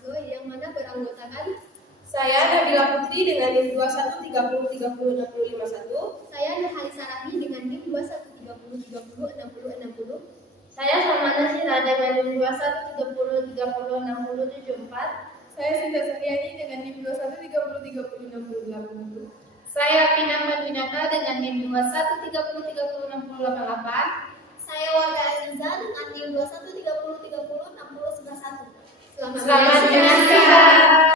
Maslow yang mana beranggotakan saya Nabila Putri dengan NIM 2130306051. Saya Nurhalisa Rahmi dengan NIM 2130306060. Saya Salmana Sila dengan NIM 2130306074. Saya Sinta Suryani dengan NIM 2130306080. Saya Pina Madinata dengan NIM 2130306088. Saya Warga Aziza dengan NIM 2130306011. Selamat menyaksikan.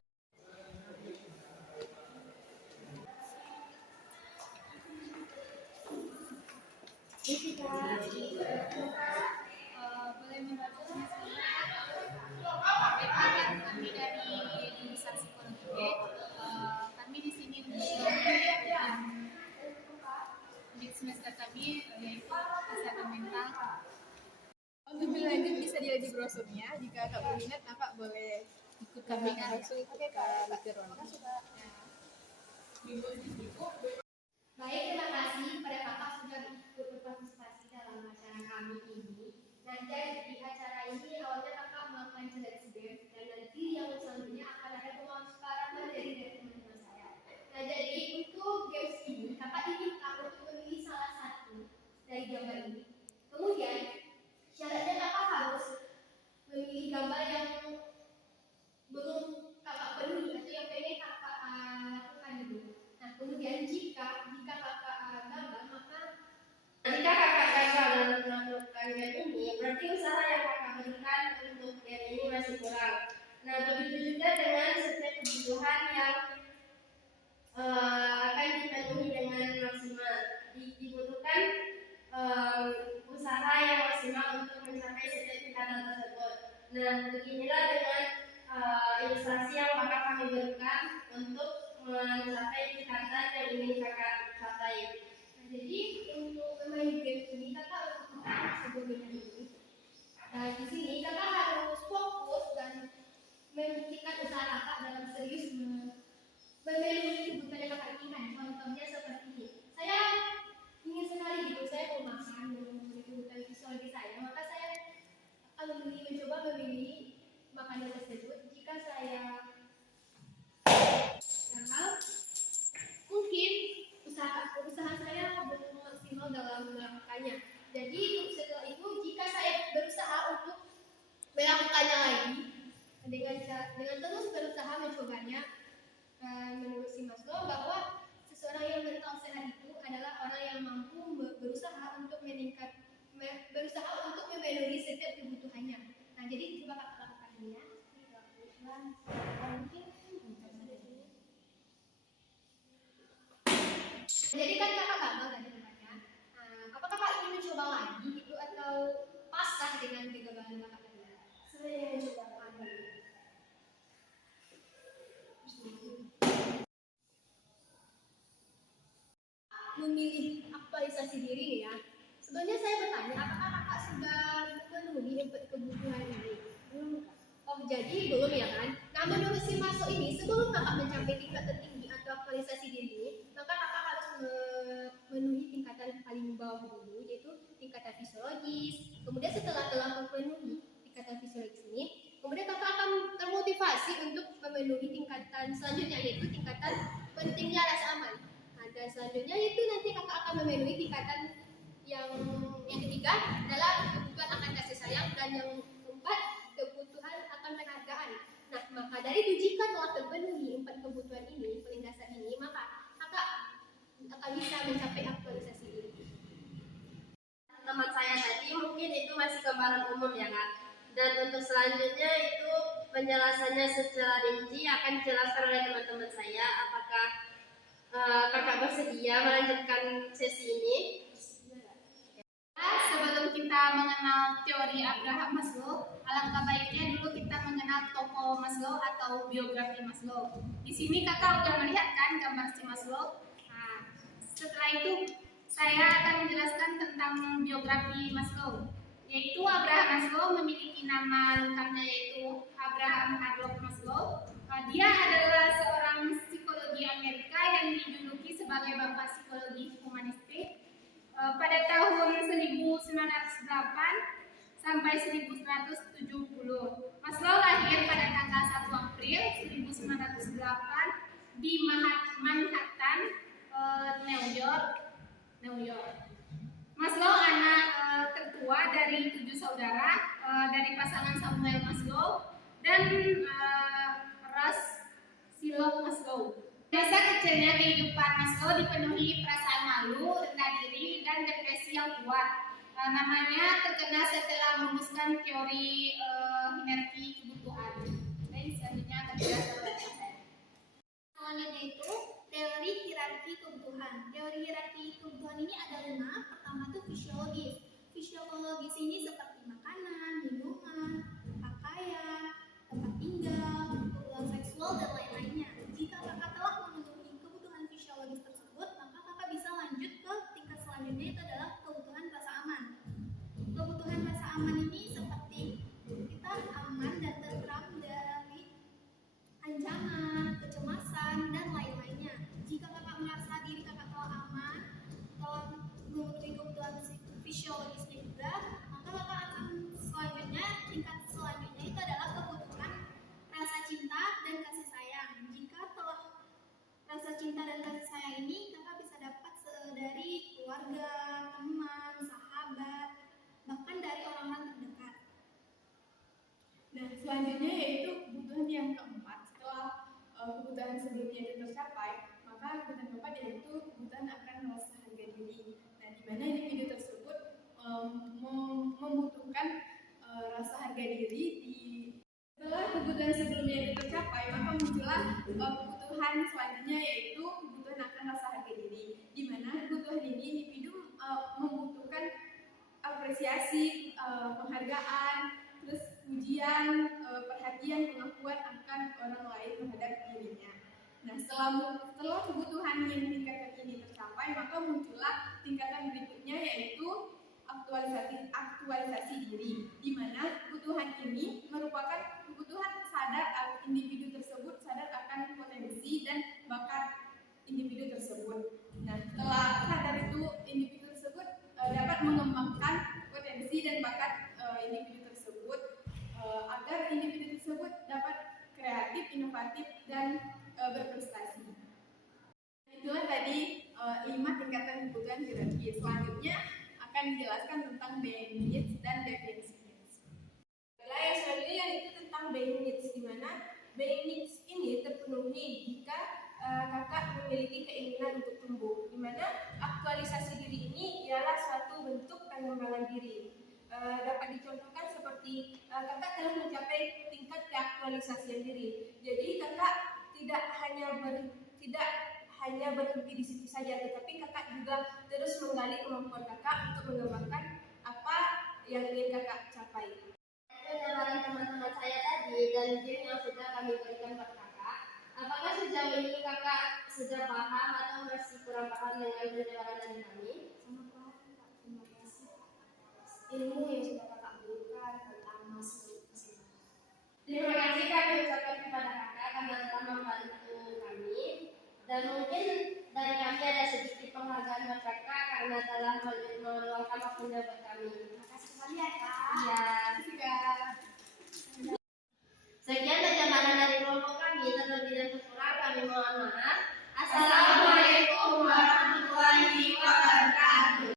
Boleh membantu kami dari jurusan psikologi. Kami di sini di semester kami yaitu kesehatan mental. Untuk lebih lanjut bisa dilihat di brosurnya. Jika Kak berminat, Kakak boleh ikut kami langsung ikut ke Literon. Baik, terima kasih pada kakak sudah ikut berpartisipasi dalam acara kami ini. Nah, jadi acara ini awalnya kakak melakukan challenge dan nanti yang selanjutnya akan ada pemasaran materi dari teman-teman saya. Nah, jadi untuk games ini kakak diminta untuk memilih salah satu dari gambar ini. Kemudian syaratnya kakak harus memilih gambar yang belum kakak penuhi atau yang pengen kakak lakukan dulu. Nah, kemudian jika kakak gagal, maka Jika kakak gagal dalam melakukan game ini, berarti usaha yang kakak berikan untuk game ini masih kurang. Nah, begitu juga dengan setiap kebutuhan yang akan dipenuhi dengan maksimal. Dibutuhkan usaha yang maksimal untuk mencapai setiap tingkatan tersebut. Nah, beginilah dengan ilustrasi yang bakal kami berikan untuk mencapai tingkatan yang ingin kakak capai. Nah, jadi untuk bermain game ini kakak sebelumnya ini. Nah, di sini kakak harus fokus dan membuktikan usaha kakak dalam serius memenuhi kebutuhan yang kakak inginkan. Contohnya seperti ini. Saya ingin sekali gitu, saya mau makan dan memenuhi kebutuhan visualisasi saya, maka saya akan mencoba memilih makanan tersebut. Jika saya gagal, mungkin usaha saya belum maksimal dalam melakukannya. Jadi setelah itu jika saya berusaha untuk melakukannya lagi dengan terus berusaha mencobanya, menurut si Maslow bahwa seseorang yang mental sehat itu adalah orang yang mampu berusaha untuk memenuhi setiap kebutuhannya. Nah, jadi coba kakak lakukan ini ya. Jadi kan kakak gagal tadi namanya. Apakah kakak ingin mencoba lagi gitu atau pasrah dengan kegagalan kakak tadi? Saya ingin mencoba lagi. Memilih aktualisasi diri nih ya. Sebenarnya saya bertanya, apakah kakak sudah memenuhi 4 kebutuhan ini? Belum. Oh, jadi belum ya kan? Nah, menurut si Maslow ini, sebelum kakak mencapai tingkat tertinggi atau aktualisasi diri ini, maka kakak harus memenuhi tingkatan paling bawah dulu, yaitu tingkatan fisiologis. Kemudian setelah telah memenuhi tingkatan fisiologis ini, kemudian kakak akan termotivasi untuk memenuhi tingkatan selanjutnya, yaitu tingkatan pentingnya rasa aman. Nah, dan selanjutnya itu nanti kakak akan memenuhi tingkatan yang ketiga adalah kebutuhan akan kasih sayang, dan yang keempat kebutuhan akan penghargaan. Nah, maka dari itu jika telah terpenuhi 4 kebutuhan ini, paling dasar ini, maka kakak akan bisa mencapai aktualisasi diri. Teman saya tadi mungkin itu masih gambaran umum ya Kak. Dan untuk selanjutnya itu penjelasannya secara rinci akan dijelaskan oleh teman-teman saya. Apakah kakak bersedia melanjutkan sesi ini? Sebelum kita mengenal teori Abraham Maslow, alangkah baiknya dulu kita mengenal tokoh Maslow atau biografi Maslow. Di sini kakak udah melihat kan gambar si Maslow. Nah, setelah itu saya akan menjelaskan tentang biografi Maslow. Yaitu Abraham Maslow memiliki nama lengkapnya yaitu Abraham Haddock Maslow. Dia adalah seorang psikologi Amerika yang dijuluki sebagai bapak psikologi humanistik. Pada tahun 1908 sampai 1170. Maslow lahir pada tanggal 1 di Manhattan, New York. Maslow anak tertua dari 7 saudara dari pasangan Samuel Maslow dan Russ Silo Maslow. Masa kecilnya kehidupan Maslow dipenuhi perasaan malu, rendah diri, dan depresi yang kuat. Namanya terkenal setelah merumuskan teori hierarki kebutuhan. Dan selanjutnya akan dijelaskan oleh saya. Selanjutnya itu teori hierarki kebutuhan. Teori hierarki kebutuhan ini ada 5. Pertama itu fisiologis. Fisiologis ini seperti makanan, minuman, pakaian, tempat tinggal, kebutuhan seksual dan lain-lainnya. Jika kakak telah memenuhi kebutuhan fisiologis tersebut, maka kakak bisa lanjut ke tingkat selanjutnya, itu adalah kebutuhan rasa aman. Kebutuhan rasa aman ini seperti kita aman dan tentram dari ancaman, kecemasan, dan lain-lainnya. Jika kakak merasa diri kakak telah aman, telah memenuhi kebutuhan fisiologisnya juga, maka kakak akan selanjutnya, tingkat selanjutnya itu adalah kebutuhan rasa cinta dan kasih sayang. Jika telah rasa cinta dan kasih sayang ini kakak bisa dapat dari keluarga, teman, sahabat, bahkan dari orang-orang terdekat. Nah, selanjutnya yaitu kebutuhan yang keempat. Setelah kebutuhan sebelumnya itu tercapai, maka kebutuhan keempat yaitu kebutuhan akan rasa harga diri. Nah, di mana individu tersebut membutuhkan rasa harga diri. Setelah kebutuhan sebelumnya itu tercapai, maka muncullah kebutuhan selanjutnya yaitu kebutuhan akan rasa harga diri. Di mana kebutuhan ini individu membutuhkan apresiasi, penghargaan, terus pujian, perhatian, pengakuan akan orang lain terhadap dirinya. Nah, setelah kebutuhan yang tingkatan ini tercapai, maka muncullah tingkatan berikutnya yaitu aktualisasi diri, di mana kebutuhan ini merupakan kebutuhan sadar individu tersebut sadar akan potensi dan bakat individu tersebut. Nah, setelah sadar itu individu tersebut dapat mengembangkan potensi dan bakat individu tersebut agar individu tersebut dapat kreatif, inovatif, dan berprestasi. Itulah tadi 5 tingkatan kebutuhan hierarki. Selanjutnya akan dijelaskan tentang basic needs dan definisi needs. Yang selanjutnya yaitu tentang basic needs, di mana basic needs ini terpenuhi jika kakak memiliki keinginan untuk tumbuh, di mana aktualisasi diri ini ialah suatu bentuk pengembangan diri. Dapat dicontohkan seperti kakak telah mencapai tingkat keaktualisasian diri. Jadi kakak tidak hanya berhenti di situ saja, tetapi kakak juga terus menggali kemampuan kakak untuk mengembangkan apa yang ingin kakak capai. Penjelasan teman-teman saya tadi dan game yang sudah kami berikan buat kakak, apakah sejauh ini kakak sudah paham atau masih kurang paham dengan penjelasan dari kami? Sangat paham, Kak. Terima kasih atas ilmu yang sudah kakak berikan tentang Maslow. Terima kasih kami ucapkan kepada kakak karena telah membantu kami, dan mungkin dari kami ada sedikit penghargaan buat kakak karena telah meluangkan waktunya buat kami. Terima kasih sekali ya, Kak. Iya. Sekian perjalanan dari kelompok kami, terlebih dan kurang kami mohon maaf. Assalamualaikum.